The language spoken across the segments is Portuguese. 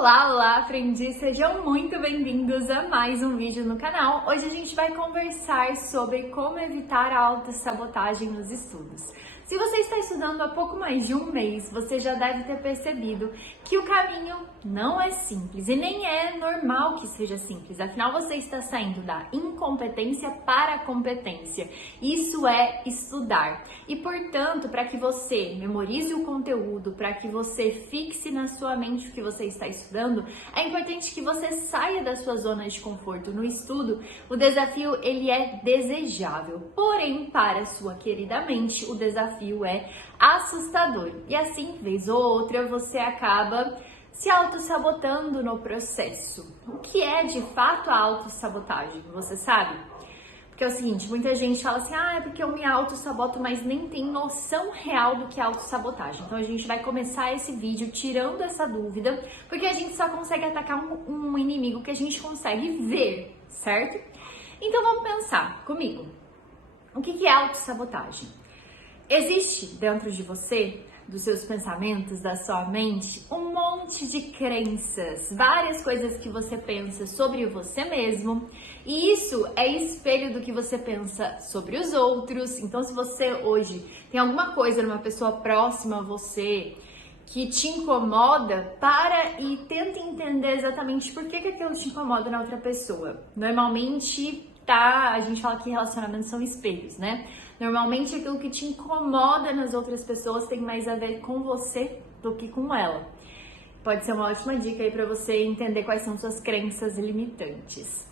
Olá, aprendiz! Sejam muito bem-vindos a mais um vídeo no canal. Hoje a gente vai conversar sobre como evitar a autossabotagem nos estudos. Se você está estudando há pouco mais de um mês, você já deve ter percebido que o caminho não é simples e nem é normal que seja simples. Afinal, você está saindo da incompetência para a competência. Isso é estudar. E, portanto, para que você memorize o conteúdo, para que você fixe na sua mente o que você está estudando, é importante que você saia da sua zona de conforto no estudo. O desafio, ele é desejável. Porém, para a sua querida mente, o desafio é assustador. E assim, vez ou outra, você acaba se auto-sabotando no processo. O que é de fato a autossabotagem? Você sabe? Porque é o seguinte, muita gente fala assim, é porque eu me auto-saboto, mas nem tem noção real do que é autossabotagem. Então a gente vai começar esse vídeo tirando essa dúvida, porque a gente só consegue atacar um inimigo que a gente consegue ver, certo? Então vamos pensar comigo. O que é autossabotagem? Existe dentro de você, dos seus pensamentos, da sua mente, um monte de crenças, várias coisas que você pensa sobre você mesmo, e isso é espelho do que você pensa sobre os outros. Então, se você hoje tem alguma coisa numa pessoa próxima a você que te incomoda, para e tenta entender exatamente por que aquilo te incomoda na outra pessoa. Normalmente, a gente fala que relacionamentos são espelhos, né? Normalmente aquilo que te incomoda nas outras pessoas tem mais a ver com você do que com ela. Pode ser uma ótima dica aí para você entender quais são suas crenças limitantes.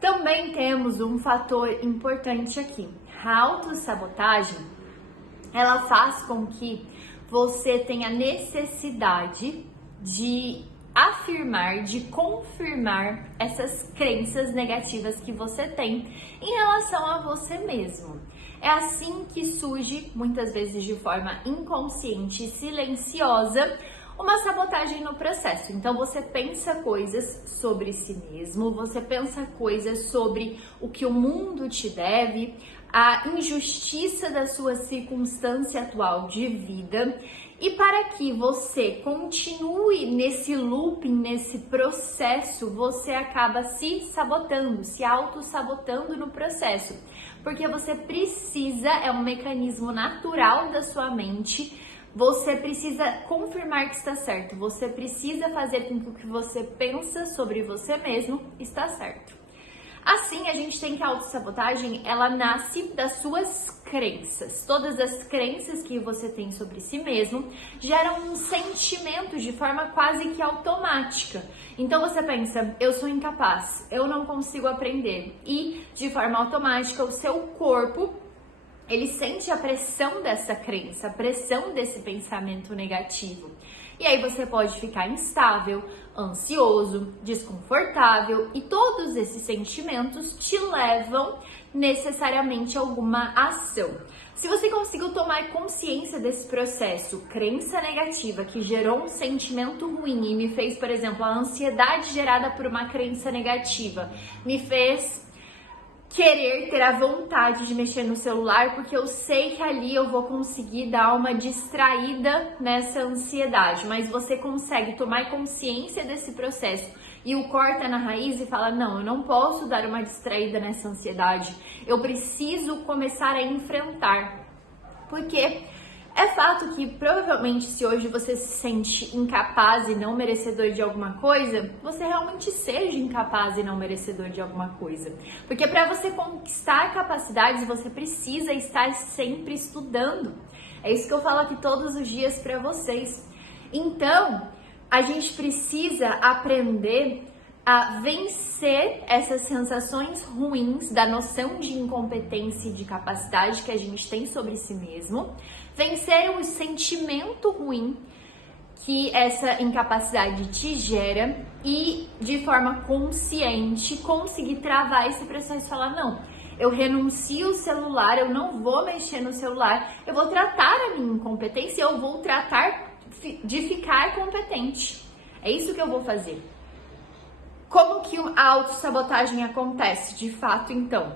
Também temos um fator importante aqui. A autossabotagem, ela faz com que você tenha necessidade de afirmar, de confirmar essas crenças negativas que você tem em relação a você mesmo. É assim que surge, muitas vezes de forma inconsciente e silenciosa, uma sabotagem no processo. Então você pensa coisas sobre si mesmo, você pensa coisas sobre o que o mundo te deve, a injustiça da sua circunstância atual de vida. E para que você continue nesse looping, nesse processo, você acaba se sabotando, se auto-sabotando no processo. Porque você precisa, é um mecanismo natural da sua mente, você precisa confirmar que está certo, você precisa fazer com que o que você pensa sobre você mesmo está certo. Assim, a gente tem que a autossabotagem, ela nasce das suas crenças. Todas as crenças que você tem sobre si mesmo geram um sentimento de forma quase que automática. Então você pensa, eu sou incapaz, eu não consigo aprender. E, de forma automática, o seu corpo, ele sente a pressão dessa crença, a pressão desse pensamento negativo. E aí você pode ficar instável, ansioso, desconfortável, e todos esses sentimentos te levam necessariamente a alguma ação. Se você conseguiu tomar consciência desse processo, crença negativa que gerou um sentimento ruim e me fez, por exemplo, a ansiedade gerada por uma crença negativa, me fez querer ter a vontade de mexer no celular, porque eu sei que ali eu vou conseguir dar uma distraída nessa ansiedade, mas você consegue tomar consciência desse processo e o corta na raiz e fala, não, eu não posso dar uma distraída nessa ansiedade, eu preciso começar a enfrentar, porque é fato que provavelmente se hoje você se sente incapaz e não merecedor de alguma coisa, você realmente seja incapaz e não merecedor de alguma coisa. Porque para você conquistar capacidades, você precisa estar sempre estudando. É isso que eu falo aqui todos os dias para vocês. Então, a gente precisa aprender a vencer essas sensações ruins da noção de incompetência e de capacidade que a gente tem sobre si mesmo, vencer o sentimento ruim que essa incapacidade te gera e, de forma consciente, conseguir travar esse processo e falar, não, eu renuncio o celular, eu não vou mexer no celular, eu vou tratar a minha incompetência, eu vou tratar de ficar competente. É isso que eu vou fazer. Como que a autossabotagem acontece de fato, então?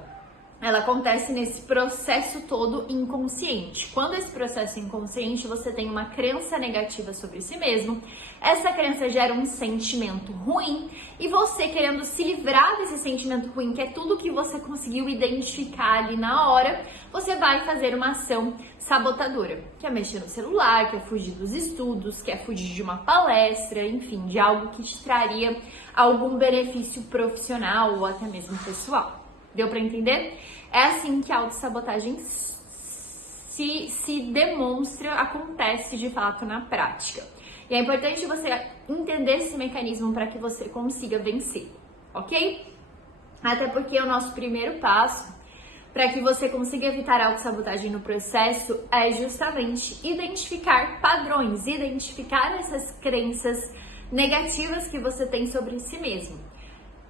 ela acontece nesse processo todo inconsciente. Quando esse processo é inconsciente, você tem uma crença negativa sobre si mesmo, essa crença gera um sentimento ruim e você, querendo se livrar desse sentimento ruim, que é tudo que você conseguiu identificar ali na hora, você vai fazer uma ação sabotadora, que é mexer no celular, que é fugir dos estudos, que é fugir de uma palestra, enfim, de algo que te traria algum benefício profissional ou até mesmo pessoal. Deu pra entender? É assim que a autossabotagem se demonstra, acontece de fato na prática. E é importante você entender esse mecanismo para que você consiga vencer, ok? Até porque o nosso primeiro passo para que você consiga evitar a autossabotagem no processo é justamente identificar padrões, identificar essas crenças negativas que você tem sobre si mesmo.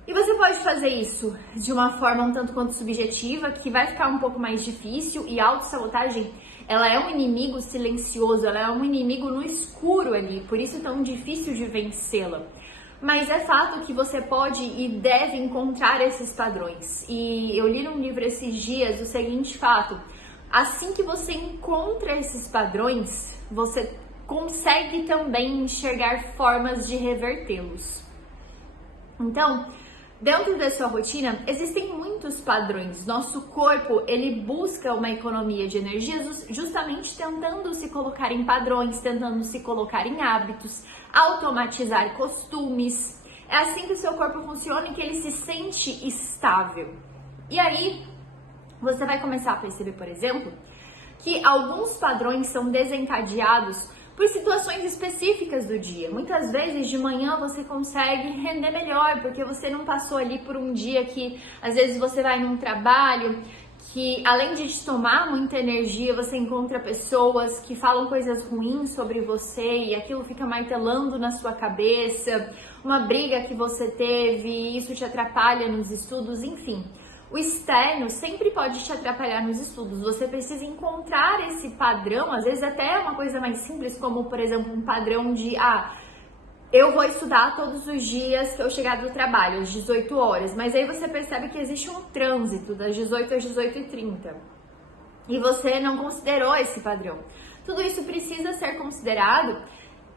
E você pode fazer isso de uma forma um tanto quanto subjetiva, que vai ficar um pouco mais difícil, e a autossabotagem, ela é um inimigo silencioso, ela é um inimigo no escuro ali, por isso é tão difícil de vencê-la. Mas é fato que você pode e deve encontrar esses padrões. E eu li num livro esses dias o seguinte fato: assim que você encontra esses padrões, você consegue também enxergar formas de revertê-los. Então, dentro da sua rotina, existem muitos padrões. Nosso corpo, ele busca uma economia de energia justamente tentando se colocar em padrões, tentando se colocar em hábitos, automatizar costumes. É assim que o seu corpo funciona e que ele se sente estável. E aí, você vai começar a perceber, por exemplo, que alguns padrões são desencadeados por situações específicas do dia. Muitas vezes de manhã você consegue render melhor, porque você não passou ali por um dia que às vezes você vai num trabalho que, além de te tomar muita energia, você encontra pessoas que falam coisas ruins sobre você e aquilo fica martelando na sua cabeça, uma briga que você teve e isso te atrapalha nos estudos, enfim. O externo sempre pode te atrapalhar nos estudos. Você precisa encontrar esse padrão, às vezes até uma coisa mais simples, como, por exemplo, um padrão de eu vou estudar todos os dias que eu chegar do trabalho, às 18 horas. Mas aí você percebe que existe um trânsito das 18 às 18h30. E você não considerou esse padrão. Tudo isso precisa ser considerado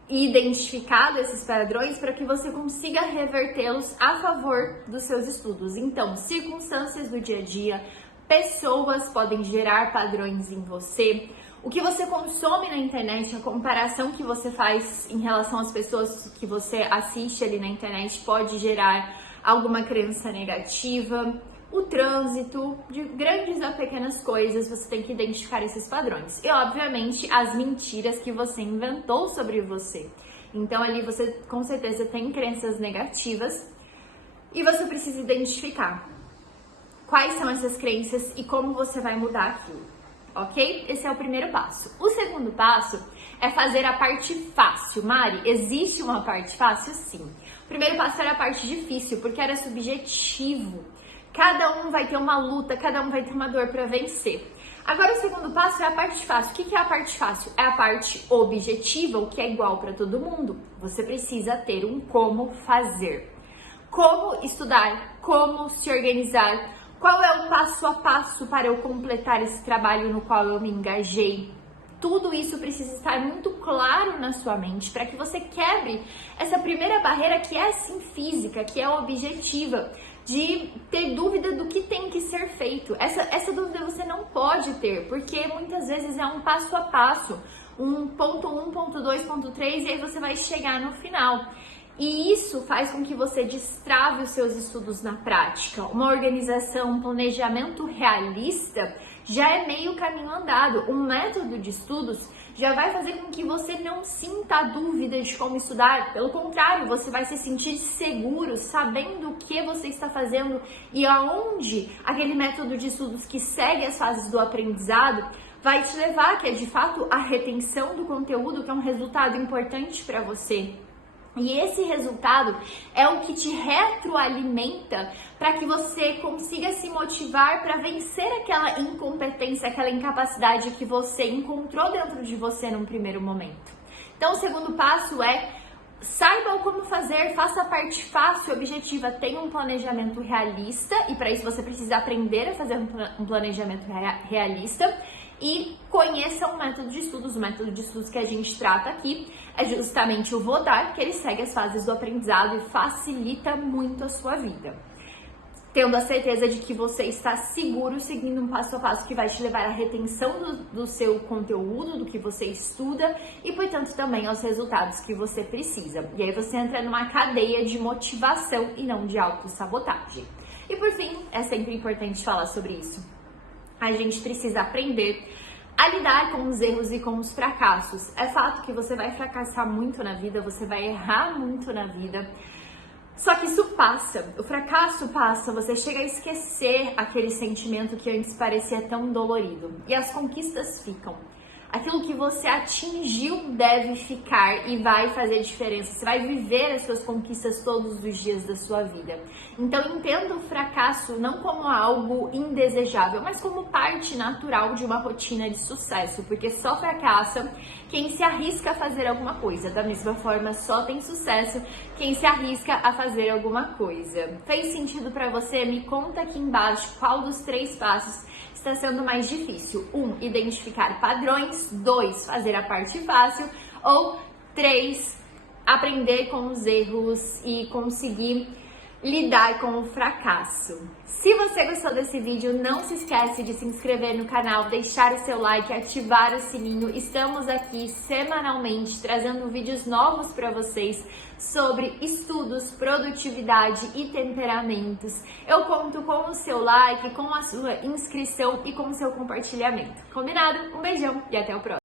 e identificado, esses padrões, para que você consiga revertê-los a favor dos seus estudos. Então, circunstâncias do dia a dia, pessoas podem gerar padrões em você. O que você consome na internet, a comparação que você faz em relação às pessoas que você assiste ali na internet pode gerar alguma crença negativa. O trânsito, de grandes a pequenas coisas, você tem que identificar esses padrões. E, obviamente, as mentiras que você inventou sobre você. Então, ali você, com certeza, tem crenças negativas e você precisa identificar quais são essas crenças e como você vai mudar aquilo, ok? Esse é o primeiro passo. O segundo passo é fazer a parte fácil. Mari, existe uma parte fácil? Sim. O primeiro passo era a parte difícil, porque era subjetivo. Cada um vai ter uma luta, cada um vai ter uma dor para vencer. Agora o segundo passo é a parte fácil. O que é a parte fácil? É a parte objetiva, o que é igual para todo mundo. Você precisa ter um como fazer. Como estudar, como se organizar, qual é o passo a passo para eu completar esse trabalho no qual eu me engajei. Tudo isso precisa estar muito claro na sua mente para que você quebre essa primeira barreira que é sim física, que é objetiva, de ter dúvida do que tem que ser feito. Essa dúvida você não pode ter, porque muitas vezes é um passo a passo, um ponto 1, ponto 2, ponto 3, e aí você vai chegar no final. E isso faz com que você destrave os seus estudos na prática. Uma organização, um planejamento realista já é meio caminho andado. Um método de estudos já vai fazer com que você não sinta a dúvida de como estudar. Pelo contrário, você vai se sentir seguro, sabendo o que você está fazendo e aonde aquele método de estudos que segue as fases do aprendizado vai te levar, que é de fato a retenção do conteúdo, que é um resultado importante para você. E esse resultado é o que te retroalimenta para que você consiga se motivar para vencer aquela incompetência, aquela incapacidade que você encontrou dentro de você num primeiro momento. Então, o segundo passo é Saiba como fazer, faça a parte fácil, objetiva, tenha um planejamento realista e para isso você precisa aprender a fazer um planejamento realista e conheça o método de estudos. O método de estudos que a gente trata aqui é justamente o VODAR, que ele segue as fases do aprendizado e facilita muito a sua vida. Tendo a certeza de que você está seguro, seguindo um passo a passo que vai te levar à retenção do seu conteúdo, do que você estuda e, portanto, também aos resultados que você precisa. E aí você entra numa cadeia de motivação e não de autossabotagem. E por fim, é sempre importante falar sobre isso. A gente precisa aprender a lidar com os erros e com os fracassos. É fato que você vai fracassar muito na vida, você vai errar muito na vida. Só que isso passa, o fracasso passa, você chega a esquecer aquele sentimento que antes parecia tão dolorido. E as conquistas ficam. Aquilo que você atingiu deve ficar e vai fazer diferença. Você vai viver as suas conquistas todos os dias da sua vida. Então entenda o fracasso não como algo indesejável, mas como parte natural de uma rotina de sucesso. Porque só fracassa quem se arrisca a fazer alguma coisa. Da mesma forma, só tem sucesso quem se arrisca a fazer alguma coisa. Fez sentido para você? Me conta aqui embaixo qual dos 3 passos está sendo mais difícil. 1, identificar padrões. 2, fazer a parte fácil. Ou 3, aprender com os erros e conseguir lidar com o fracasso. Se você gostou desse vídeo, não se esquece de se inscrever no canal, deixar o seu like, ativar o sininho. Estamos aqui semanalmente trazendo vídeos novos para vocês sobre estudos, produtividade e temperamentos. Eu conto com o seu like, com a sua inscrição e com o seu compartilhamento. Combinado? Um beijão e até o próximo.